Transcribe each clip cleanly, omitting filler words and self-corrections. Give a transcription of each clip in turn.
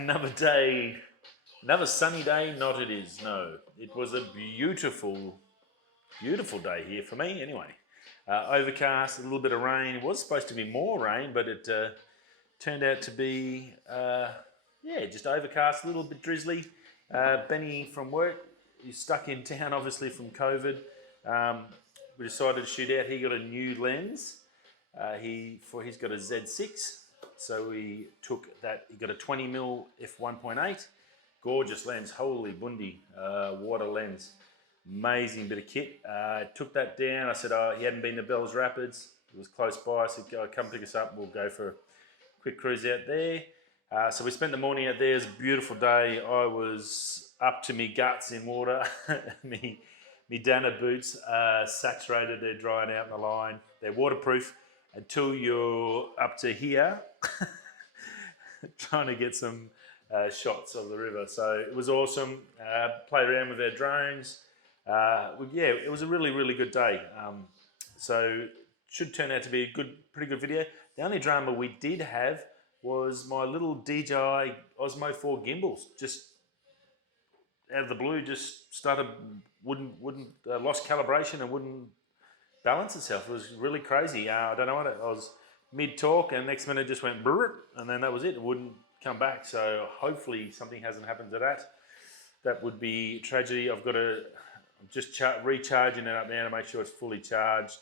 Another day, another sunny day. Not it is, no. It was a beautiful, beautiful day here for me anyway. Overcast, a little bit of rain. It was supposed to be more rain, but it turned out to be, yeah, just overcast, a little bit drizzly. Benny from work, he's stuck in town obviously from COVID. We decided to shoot out. He got a new lens. He's got a Z6. So we took that, he got a 20mm f1.8, gorgeous lens, holy bundi, water lens, amazing bit of kit. Took that down, I said he hadn't been to Bells Rapids, it was close by, I said come pick us up, we'll go for a quick cruise out there. So we spent the morning out there, it was a beautiful day. I was up to me guts in water, me Dana boots saturated, they're drying out in the line, they're waterproof. Until you're up to here, trying to get some shots of the river. So it was awesome. Played around with our drones. Yeah, it was a really, really good day. So should turn out to be a pretty good video. The only drama we did have was my little DJI Osmo 4 gimbals. Just out of the blue, just started, lost calibration and wouldn't balance itself. It was really crazy. I don't know what I was mid-talk and next minute just went brrrt, and then that was it. It wouldn't come back. So hopefully something hasn't happened to that. That would be tragedy. I'm just recharging it up now to make sure it's fully charged.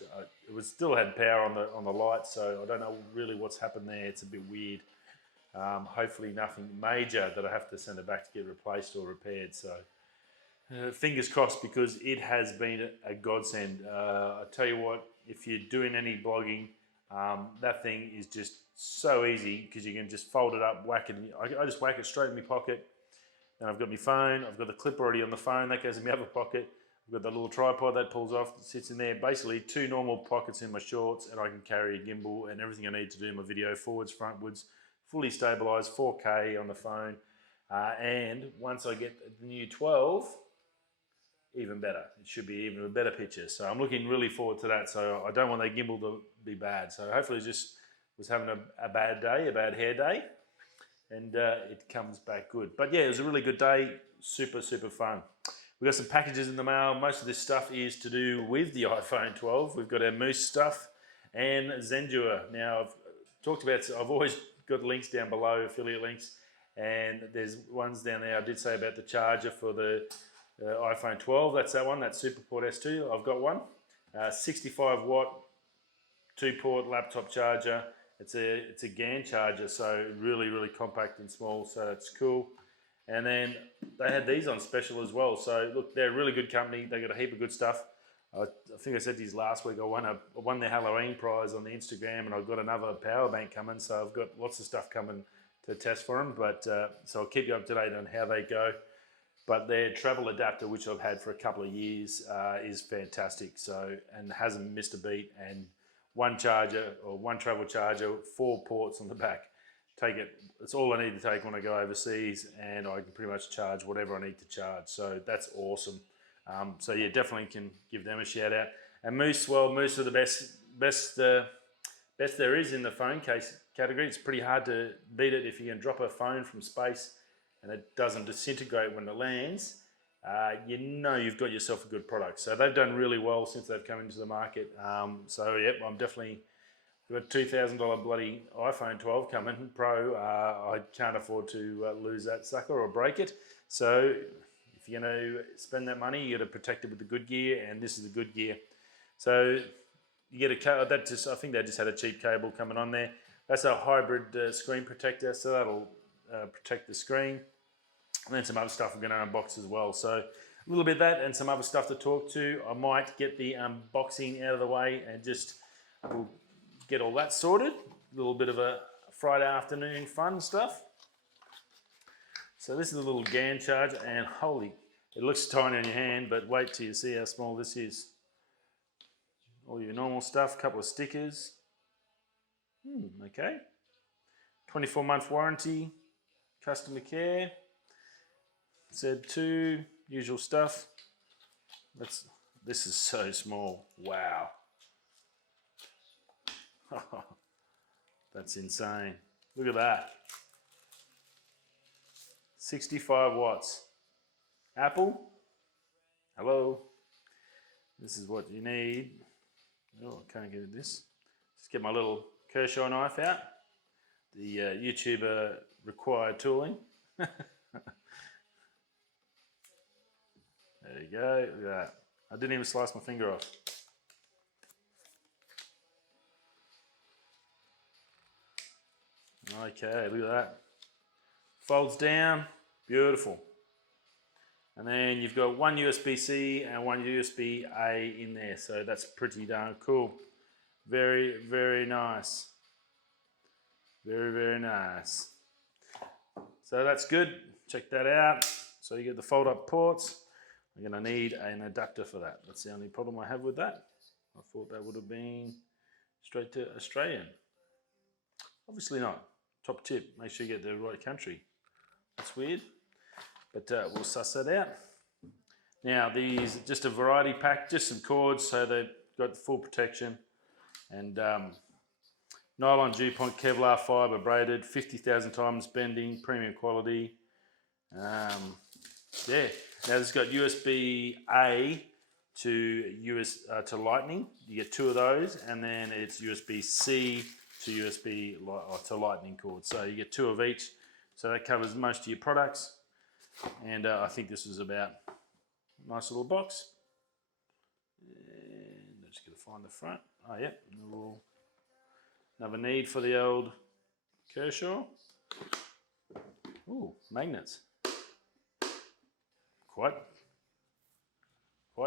It still had power on the light, so I don't know really what's happened there. It's a bit weird. Hopefully nothing major that I have to send it back to get replaced or repaired. So fingers crossed, because it has been a godsend. I tell you what, if you're doing any blogging, that thing is just so easy because you can just fold it up, whack it. I just whack it straight in my pocket. And I've got my phone. I've got the clip already on the phone. That goes in my other pocket. I've got the little tripod that pulls off, that sits in there. Basically, 2 normal pockets in my shorts, and I can carry a gimbal and everything I need to do my video, forwards, frontwards, fully stabilized, 4K on the phone. And once I get the new 12, even better. It should be even a better picture. So I'm looking really forward to that. So I don't want that gimbal to be bad. So hopefully it just was having a bad day, a bad hair day, and it comes back good. But yeah, it was a really good day. Super, super fun. We got some packages in the mail. Most of this stuff is to do with the iPhone 12. We've got our Moose stuff and Zendure. Now I've always got links down below, affiliate links, and there's ones down there I did say about the charger for the iPhone 12, that's that one, that SuperPort S2, I've got one. 65 watt, 2-port laptop charger. It's a GAN charger, so really, really compact and small, so that's cool. And then they had these on special as well. So look, they're a really good company. They got a heap of good stuff. I think I said to you last week, I won the Halloween prize on the Instagram, and I've got another power bank coming, so I've got lots of stuff coming to test for them. But so I'll keep you up to date on how they go. But their travel adapter, which I've had for a couple of years, is fantastic. So, and hasn't missed a beat. And one charger, or one travel charger, 4 ports on the back. Take it. It's all I need to take when I go overseas, and I can pretty much charge whatever I need to charge. So that's awesome. So yeah, definitely can give them a shout out. And Moose, well, Moose are the best there is in the phone case category. It's pretty hard to beat it if you can drop a phone from space and it doesn't disintegrate when it lands. You know you've got yourself a good product. So they've done really well since they've come into the market. So yep, I'm definitely got a $2,000 bloody iPhone 12 coming Pro. I can't afford to lose that sucker or break it. So if you're going to spend that money, you got to protect it with the good gear, and this is the good gear. So you get a cable. I think they just had a cheap cable coming on there. That's a hybrid screen protector, so that'll protect the screen. And then some other stuff I'm going to unbox as well. So a little bit of that and some other stuff to talk to. I might get the unboxing out of the way and just we'll get all that sorted. A little bit of a Friday afternoon fun stuff. So this is a little GAN charger, and holy, it looks tiny on your hand, but wait till you see how small this is. All your normal stuff, couple of stickers. Okay. 24-month warranty, customer care. Z2, usual stuff. This is so small. Wow. That's insane. Look at that. 65 watts. Apple, hello. This is what you need. Oh, I can't get this. Just get my little Kershaw knife out. The YouTuber required tooling. There you go, look at that. I didn't even slice my finger off. Okay, look at that. Folds down, beautiful. And then you've got one USB-C and one USB-A in there, so that's pretty darn cool. Very, very nice. Very, very nice. So that's good. Check that out. So you get the fold-up ports. I'm going to need an adapter for that. That's the only problem I have with that. I thought that would have been straight to Australian. Obviously not. Top tip, make sure you get the right country. That's weird, but we'll suss that out. Now these are just a variety pack, just some cords, so they've got full protection. And nylon dew point Kevlar fibre braided, 50,000 times bending, premium quality. Yeah, now this has got USB-A to Lightning. You get two of those, and then it's USB-C to USB to Lightning cord. So you get two of each. So that covers most of your products. And I think this is about a nice little box. And I'm just going to find the front. Oh, yep. Another need for the old Kershaw. Ooh, magnets. Quite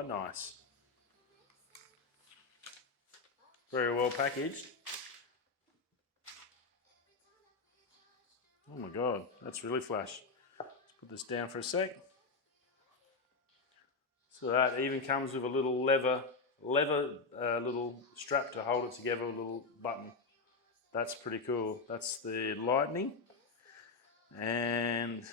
nice. Very well packaged. Oh my God, that's really flash. Let's put this down for a sec. So that even comes with a little lever little strap to hold it together, a little button. That's pretty cool. That's the Lightning and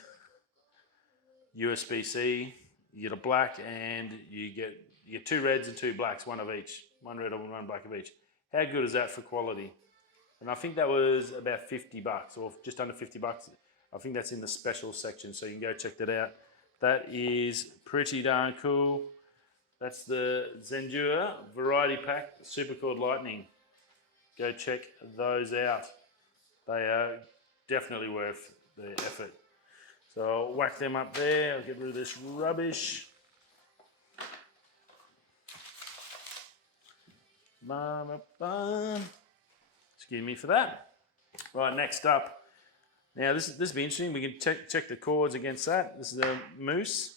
USB-C. You get a black and you get two reds and two blacks, one of each, one red and one black of each. How good is that for quality? And I think that was about 50 bucks or just under 50 bucks. I think that's in the special section, so you can go check that out. That is pretty darn cool. That's the Zendure Variety Pack Supercord Lightning. Go check those out. They are definitely worth the effort. So I'll whack them up there. I'll get rid of this rubbish. Excuse me for that. Right, next up. Now this will be interesting. We can check the cords against that. This is a Moose.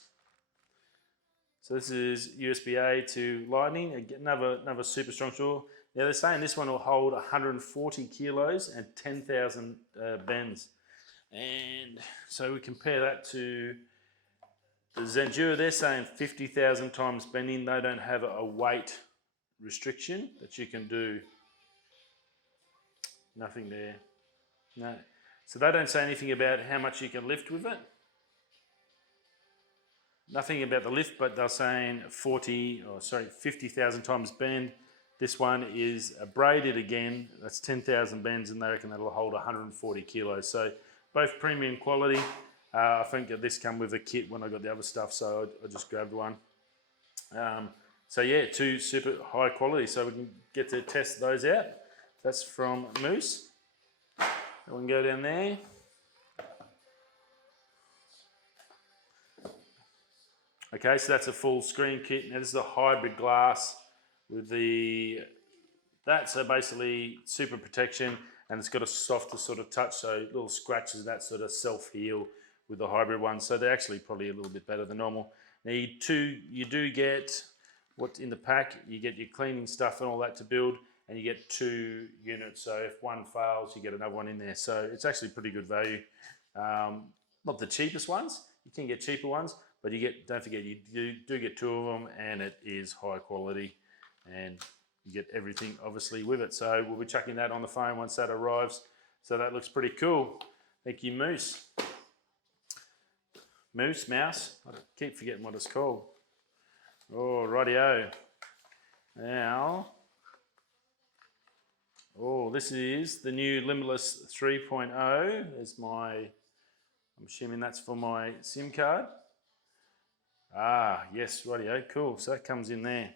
So this is USB-A to Lightning. Again, another super strong tool. Now they're saying this one will hold 140 kilos and 10,000 bends. And so we compare that to the Zendure. They're saying 50,000 times bending. They don't have a weight restriction that you can do. Nothing there. No. So they don't say anything about how much you can lift with it. Nothing about the lift, but they're saying 50,000 times bend. This one is braided again. That's 10,000 bends, and they reckon that'll hold 140 kilos. So both premium quality. I think this come with a kit when I got the other stuff, so I just grabbed one. So yeah, two super high quality. So we can get to test those out. That's from Moose. We can go down there. Okay, so that's a full screen kit. Now this is a hybrid glass with so basically super protection, and it's got a softer sort of touch, so little scratches that sort of self-heal with the hybrid ones. So they're actually probably a little bit better than normal. Now you do get what's in the pack. You get your cleaning stuff and all that to build, and you get 2 units. So if one fails, you get another one in there. So it's actually pretty good value. Not the cheapest ones. You can get cheaper ones, but don't forget, you do get 2 of them, and it is high quality, and you get everything obviously with it. So we'll be chucking that on the phone once that arrives. So that looks pretty cool. Thank you, Moose. Mouse. I keep forgetting what it's called. Oh, rightio. Now, this is the new Limitless 3.0. There's my I'm assuming that's for my SIM card. Ah, yes, rightio, cool. So that comes in there.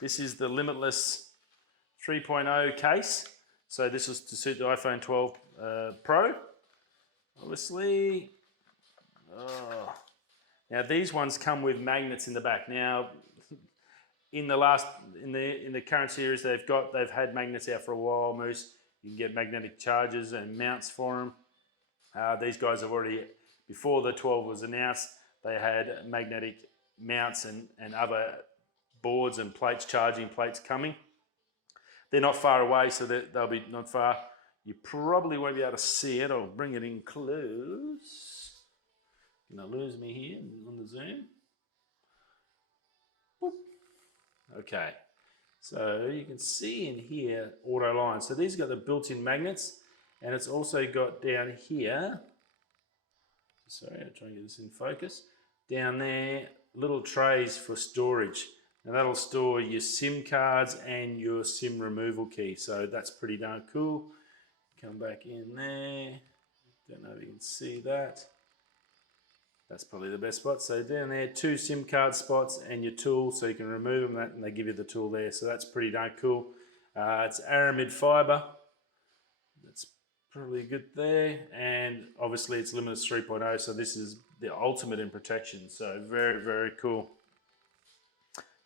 This is the Limitless 3.0 case. So this is to suit the iPhone 12 Pro, obviously. Oh. Now these ones come with magnets in the back. Now, in the current series they've had magnets out for a while. Moose, you can get magnetic chargers and mounts for them. These guys have already, before the 12 was announced, they had magnetic mounts and other boards and plates, charging plates coming. They're not far away, so they'll be not far. You probably won't be able to see it. I'll bring it in close. Gonna lose me here on the zoom. Boop. Okay, so you can see in here auto line. So these got the built-in magnets, and it's also got down here. Sorry, I'll try and get this in focus. Down there, little trays for storage. Now that'll store your SIM cards and your SIM removal key. So that's pretty darn cool. Come back in there. Don't know if you can see that. That's probably the best spot. So down there, 2 SIM card spots and your tool, so you can remove them, and they give you the tool there. So that's pretty darn cool. It's aramid fiber. That's probably good there. And obviously it's Limitless 3.0, so this is the ultimate in protection. So very, very cool.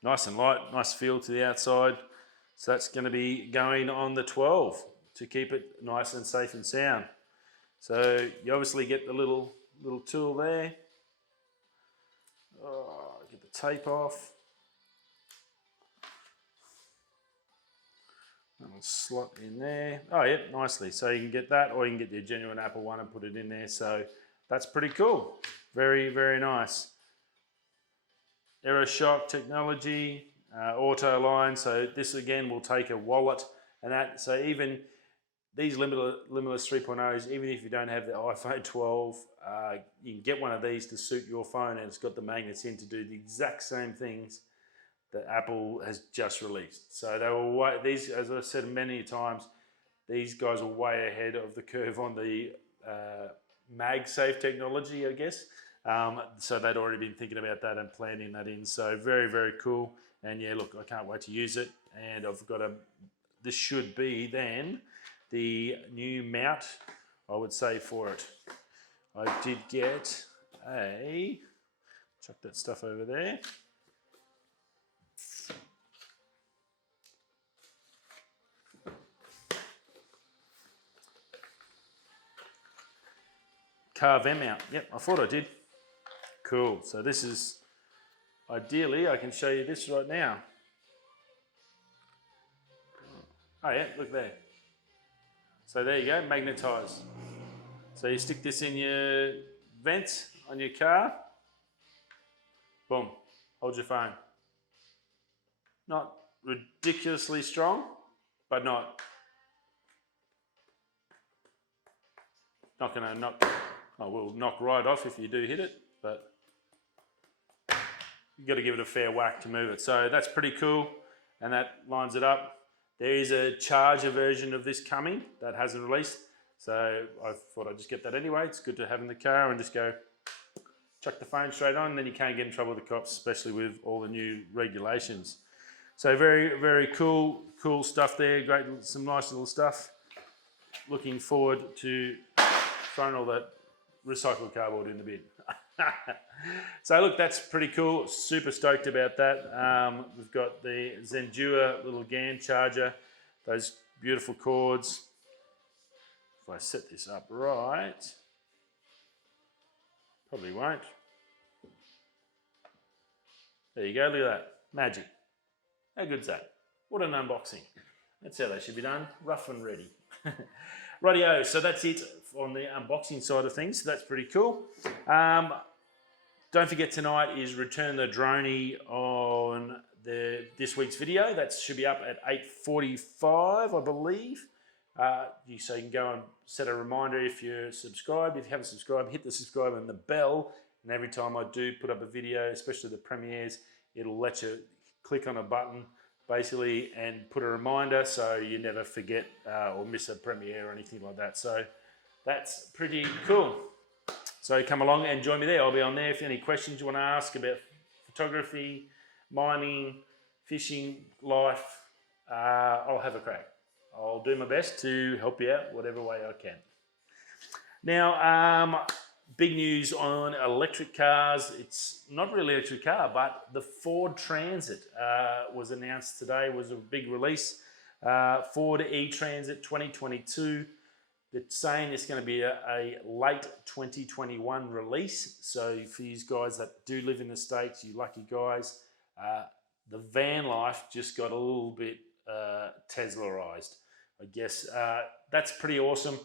Nice and light, nice feel to the outside. So that's going to be going on the 12 to keep it nice and safe and sound. So you obviously get the little tool there. Oh, get the tape off. And we'll slot in there. Oh, yep, nicely. So you can get that, or you can get your genuine Apple one and put it in there. So that's pretty cool. Very, very nice. AeroShock technology, auto line. So this again will take a wallet and that. So even these Limitless 3.0s, even if you don't have the iPhone 12, you can get one of these to suit your phone, and it's got the magnets in to do the exact same things that Apple has just released. So they were these, as I've said many times, these guys are way ahead of the curve on the MagSafe technology, I guess. So they'd already been thinking about that and planning that in. So very, very cool. And yeah, look, I can't wait to use it. And I've got this should be then the new mount, I would say, for it. I did get chuck that stuff over there. Car vent mount. Yep, I thought I did. Cool. So this is, ideally, I can show you this right now. Oh yeah, look there. So there you go, magnetised. So you stick this in your vent on your car. Boom, hold your phone. Not ridiculously strong, but not going to knock, will knock right off if you do hit it, but you've got to give it a fair whack to move it. So that's pretty cool, and that lines it up. There is a charger version of this coming that hasn't released, so I thought I'd just get that anyway. It's good to have in the car and just go chuck the phone straight on, then you can't get in trouble with the cops, especially with all the new regulations. So very, very cool stuff there. Great, some nice little stuff. Looking forward to throwing all that recycled cardboard in the bin. So look, that's pretty cool. Super stoked about that. We've got the Zendure little GAN charger, those beautiful cords. If I set this up right, probably won't. There you go, look at that. Magic. How good's that? What an unboxing. That's how they should be done. Rough and ready. Rightio, so that's it on the unboxing side of things. So that's pretty cool. Don't forget, tonight is Return the Droney on this week's video. That should be up at 8:45, I believe. So you can go and set a reminder if you're subscribed. If you haven't subscribed, hit the subscribe and the bell. And every time I do put up a video, especially the premieres, it'll let you click on a button, basically, and put a reminder so you never forget or miss a premiere or anything like that. So that's pretty cool. So come along and join me there. I'll be on there. If any questions you want to ask about photography, mining, fishing, life, I'll have a crack. I'll do my best to help you out whatever way I can. Now, big news on electric cars. It's not really an electric car, but the Ford Transit was announced today, was a big release. Ford e-Transit 2022. They're saying it's going to be a late 2021 release. So for you guys that do live in the States, you lucky guys, the van life just got a little bit Teslaized. I guess that's pretty awesome.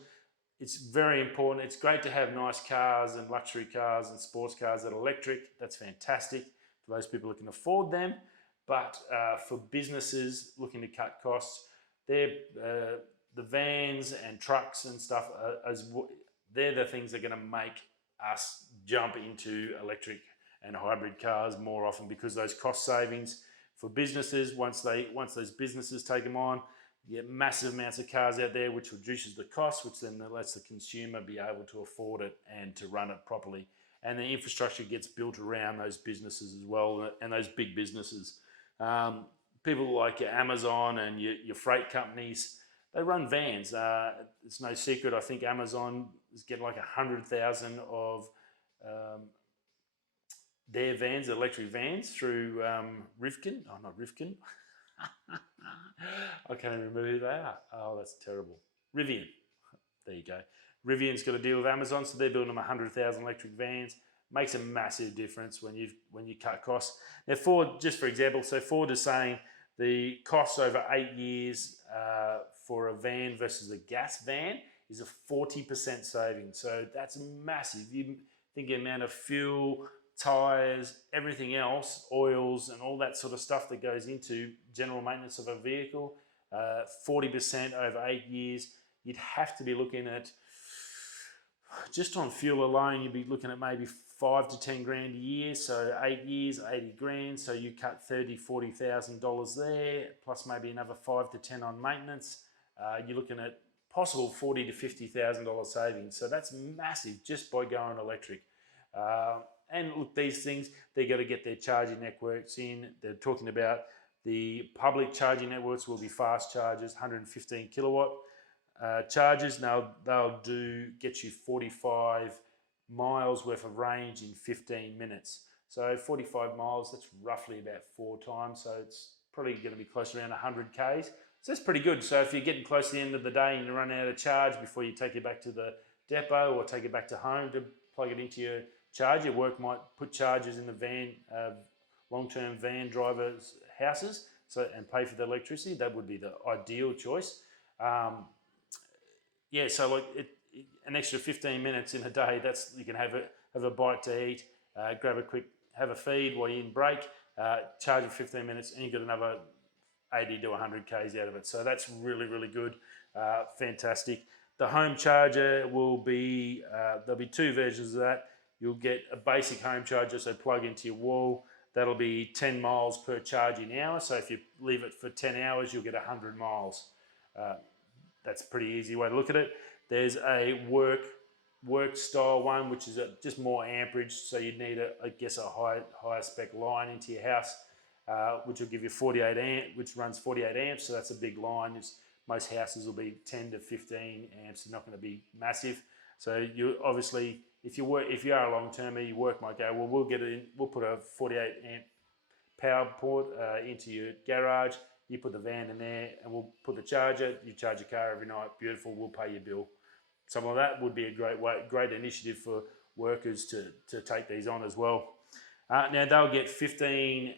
It's very important. It's great to have nice cars and luxury cars and sports cars that are electric. That's fantastic for those people who can afford them. But for businesses looking to cut costs, the vans and trucks and stuff, they're the things that are going to make us jump into electric and hybrid cars more often, because those cost savings for businesses, once those businesses take them on, you get massive amounts of cars out there, which reduces the cost, which then lets the consumer be able to afford it and to run it properly. And the infrastructure gets built around those businesses as well, and those big businesses. People like your Amazon and your freight companies, they run vans. It's no secret. I think Amazon is getting like 100,000 of their vans, electric vans, through Rivkin. Oh, not Rivkin. I can't even remember who they are. Oh, that's terrible. Rivian. There you go. Rivian's got a deal with Amazon, so they're building them 100,000 electric vans. Makes a massive difference when you cut costs. Now, Ford, just for example, so Ford is saying the costs over 8 years for a van versus a gas van is a 40% saving. So that's massive. You think the amount of fuel, tyres, everything else, oils and all that sort of stuff that goes into general maintenance of a vehicle, 40% over 8 years, you'd have to be looking at, just on fuel alone, you'd be looking at maybe 5 to 10 grand a year. So 8 years, 80 grand. So you cut $30,000-$40,000 there, plus maybe another 5 to 10 on maintenance. You're looking at possible $40,000 to $50,000 savings. So that's massive just by going electric. And look, these things, they've got to get their charging networks in. They're talking about the public charging networks will be fast chargers, 115 kilowatt chargers. Now they'll get you 45 miles worth of range in 15 minutes. So 45 miles, that's roughly about 4 times. So it's probably going to be close around 100 Ks. So that's pretty good. So if you're getting close to the end of the day and you run out of charge before you take it back to the depot or take it back to home to plug it into your charger, work might put chargers in the van, long-term van drivers' houses, and pay for the electricity. That would be the ideal choice. Yeah, so like an extra 15 minutes in a day, you can have a bite to eat, have a feed while you're in break, charge it 15 minutes, and you get another 80 to 100 Ks out of it. So that's really, really good, fantastic. The home charger will be, there'll be 2 versions of that. You'll get a basic home charger, so plug into your wall. That'll be 10 miles per charging hour. So if you leave it for 10 hours, you'll get 100 miles. That's a pretty easy way to look at it. There's a work style one, which is just more amperage. So you'd need a higher spec line into your house, which will give you 48 amp, which runs 48 amps. So that's a big line. Most houses will be 10 to 15 amps. They're not going to be massive. So you obviously, if you are a long-termer, your work might go, well, we'll put a 48 amp power port into your garage. You put the van in there and we'll put the charger. You charge your car every night. Beautiful. We'll pay your bill. Something like that would be a great initiative for workers to take these on as well. Now they'll get 15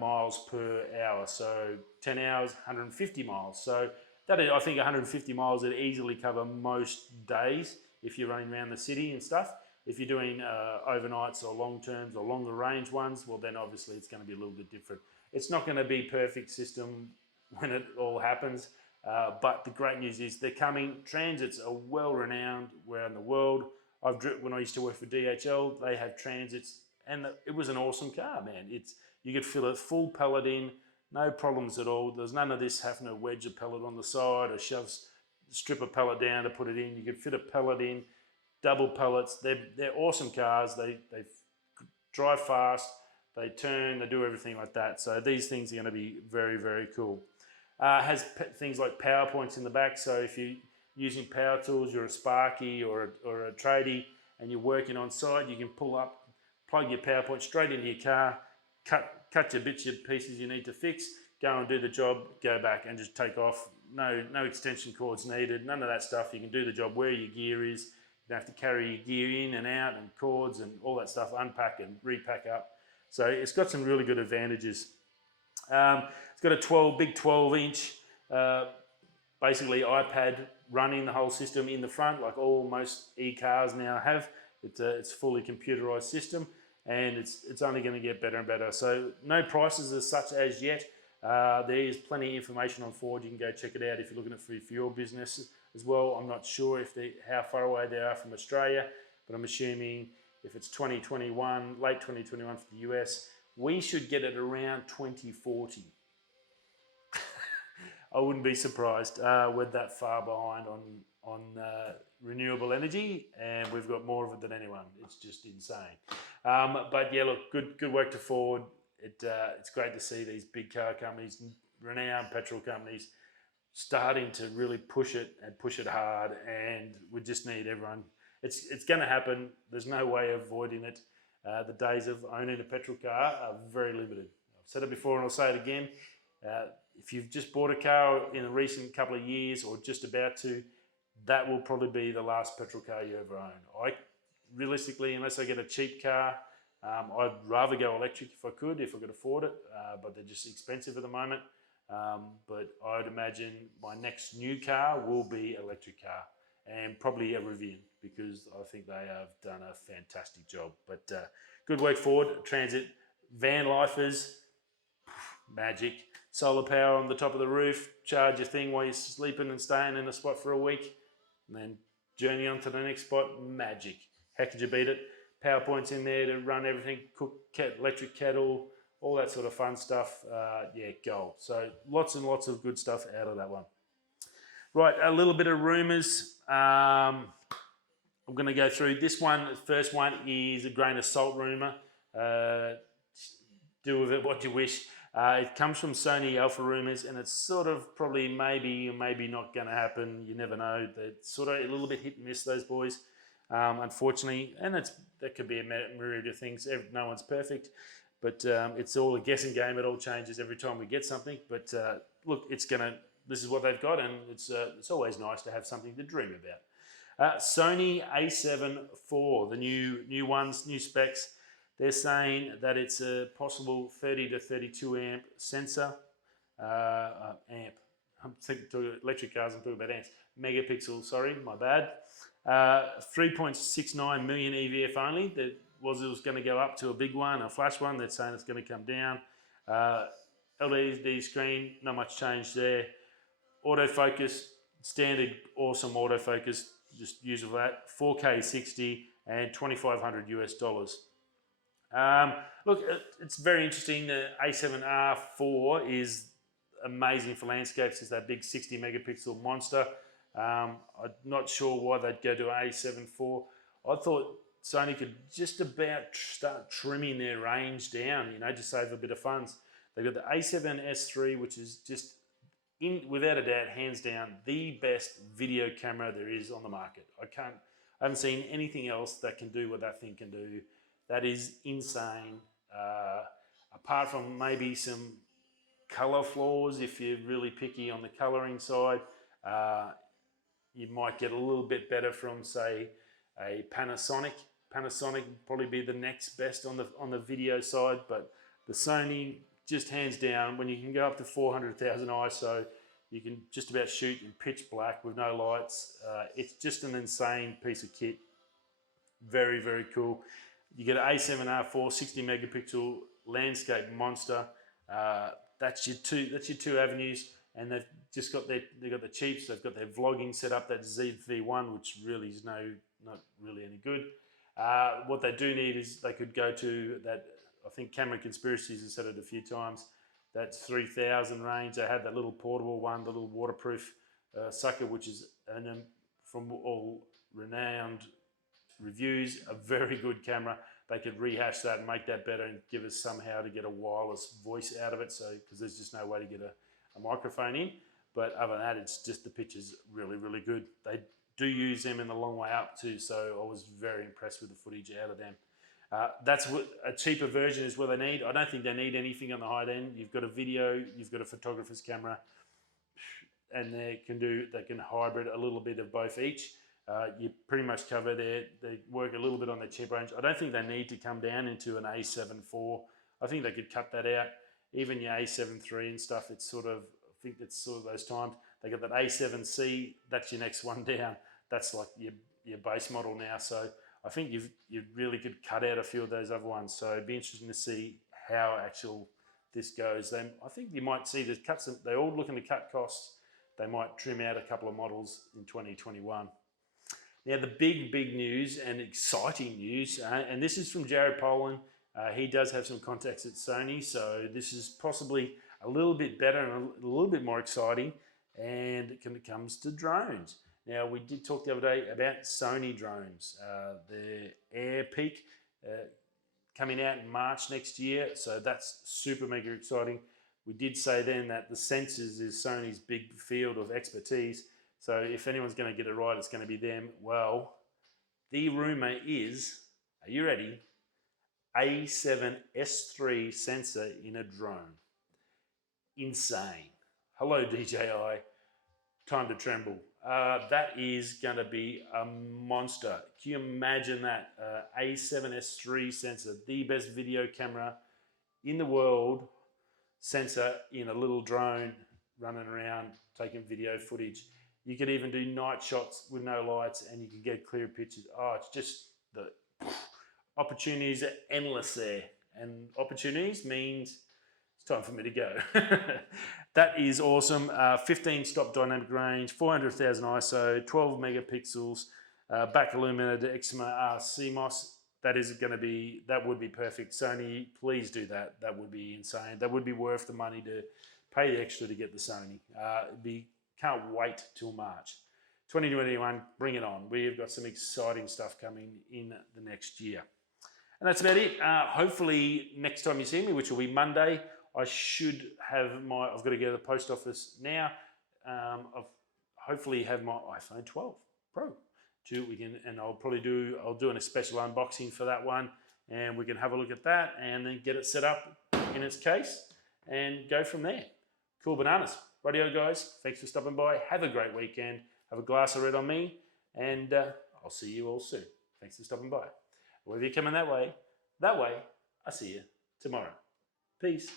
miles per hour. So 10 hours, 150 miles. So I think 150 miles would easily cover most days if you're running around the city and stuff. If you're doing overnights or long terms or longer range ones, well then obviously it's going to be a little bit different. It's not going to be perfect system when it all happens, but the great news is they're coming. Transits are well renowned around the world. When I used to work for DHL, they have transits, and it was an awesome car, man. You could fill it full pellet in, no problems at all. There's none of this having to wedge a pellet on the side or strip a pellet down to put it in. You could fit a pellet in, double pellets. They're awesome cars. They drive fast. They turn. They do everything like that. So these things are going to be very, very cool. Has things like power points in the back. So if you're using power tools, you're a Sparky or a tradie, and you're working on site, you can pull up, plug your power point straight into your car, cut your bits, your pieces you need to fix, go and do the job, go back and just take off. No extension cords needed, none of that stuff. You can do the job where your gear is. You don't have to carry your gear in and out and cords and all that stuff, unpack and repack up. So it's got some really good advantages. It's got a big 12-inch, basically iPad running the whole system in the front, like most e-cars now have. It's a fully computerized system, and it's only going to get better and better. So no prices as such as yet. There is plenty of information on Ford. You can go check it out if you're looking at it for your business as well. I'm not sure how far away they are from Australia, but I'm assuming if it's 2021, late 2021 for the US, we should get it around 2040. I wouldn't be surprised. We're that far behind on renewable energy, and we've got more of it than anyone. It's just insane. But yeah, look, good work to Ford. It's great to see these big car companies, renowned petrol companies, starting to really push it and push it hard. And we just need everyone. It's going to happen. There's no way of avoiding it. The days of owning a petrol car are very limited. I've said it before and I'll say it again. If you've just bought a car in the recent couple of years or just about to, that will probably be the last petrol car you ever own. Realistically, unless I get a cheap car, I'd rather go electric if I could afford it, but they're just expensive at the moment. But I'd imagine my next new car will be electric car, and probably a Rivian, because I think they have done a fantastic job. But good work, Ford. Transit van lifers, magic. Solar power on the top of the roof, charge your thing while you're sleeping and staying in a spot for a week, and then journey on to the next spot, magic. How could you beat it? Power points in there to run everything, cook, electric kettle, all that sort of fun stuff. Yeah, gold. So lots and lots of good stuff out of that one. Right, a little bit of rumours. I'm going to go through this one. The first one is a grain of salt rumour. Do with it what you wish. It comes from Sony Alpha Rumours, and it's sort of probably maybe or maybe not going to happen. You never know. They're sort of a little bit hit and miss, those boys, unfortunately. And that could be a myriad of things. No one's perfect, but it's all a guessing game. It all changes every time we get something. But look, this is what they've got, and it's always nice to have something to dream about. Sony A7R4, the new ones, new specs. They're saying that it's a possible 30 to 32 amp sensor. Amp. I'm thinking electric cars, I'm talking about amps. Megapixel, sorry, my bad. 3.69 million EVF only. It was going to go up to a big one, a flash one. They're saying it's going to come down. LED screen, not much change there. Autofocus, standard, awesome autofocus. Just use of that. 4K 60 and $2,500 US. Look, it's very interesting. The A7R4 is amazing for landscapes. It's that big 60 megapixel monster. I'm not sure why they'd go to an A7 IV. I thought Sony could just about start trimming their range down, to save a bit of funds. They've got the A7S3, which is just, without a doubt, hands down, the best video camera there is on the market. I haven't seen anything else that can do what that thing can do. That is insane. Apart from maybe some color flaws, if you're really picky on the coloring side, you might get a little bit better from, say, a Panasonic. Panasonic would probably be the next best on the video side, but the Sony, just hands down, when you can go up to 400,000 ISO, you can just about shoot in pitch black with no lights. It's just an insane piece of kit. Very, very cool. You get an A7R4 60 megapixel landscape monster. That's your two avenues, and they've got the cheaps. They've got their vlogging set up. That ZV1, which really is not really any good. What they do need is they could go to that. I think Camera Conspiracies has said it a few times. That 3000 range. They had that little portable one, the little waterproof sucker, which is from all renowned reviews, a very good camera. They could rehash that and make that better and give us somehow to get a wireless voice out of it. So, because there's just no way to get a microphone in. But other than that, it's just the picture's really, really good. They do use them in the long way up too, so I was very impressed with the footage out of them. That's what a cheaper version is what they need. I don't think they need anything on the high end. You've got a video, you've got a photographer's camera, and they can hybrid a little bit of both each. You pretty much cover they work a little bit on the chip range. I don't think they need to come down into an A7 IV. I think they could cut that out. Even your A7 III and stuff, it's sort of, I think it's sort of those times. They got that A7C, that's your next one down. That's like your base model now. So I think you really could cut out a few of those other ones. So it'd be interesting to see how actual this goes. Then I think you might see the cuts. They're all looking to cut costs. They might trim out a couple of models in 2021. Now the big news and exciting news, and this is from Jared Poland. He does have some contacts at Sony, so this is possibly a little bit better and a little bit more exciting. And when it comes to drones. Now, we did talk the other day about Sony drones. The Air Peak coming out in March next year, so that's super mega exciting. We did say then that the sensors is Sony's big field of expertise, so if anyone's going to get it right, it's going to be them. Well, the rumour is, are you ready? A7S3 sensor in a drone. Insane. Hello, DJI. Time to tremble. That is going to be a monster. Can you imagine that? A7S3 sensor, the best video camera in the world, sensor in a little drone running around taking video footage. You could even do night shots with no lights and you can get clear pictures. Oh, it's just the opportunities are endless there. And opportunities means it's time for me to go. That is awesome. 15 stop dynamic range, 400,000 ISO, 12 megapixels, back illuminated XMR CMOS. That would be perfect. Sony, please do that. That would be insane. That would be worth the money to pay the extra to get the Sony. Can't wait till March. 2021, bring it on. We've got some exciting stuff coming in the next year. And that's about it. Hopefully next time you see me, which will be Monday, I should have I've got to go to the post office now. Hopefully have my iPhone 12 Pro. I'll do a special unboxing for that one, and we can have a look at that and then get it set up in its case and go from there. Cool bananas. Radio guys, thanks for stopping by. Have a great weekend. Have a glass of red on me, and I'll see you all soon. Thanks for stopping by. Whether you're coming that way, I'll see you tomorrow. Peace.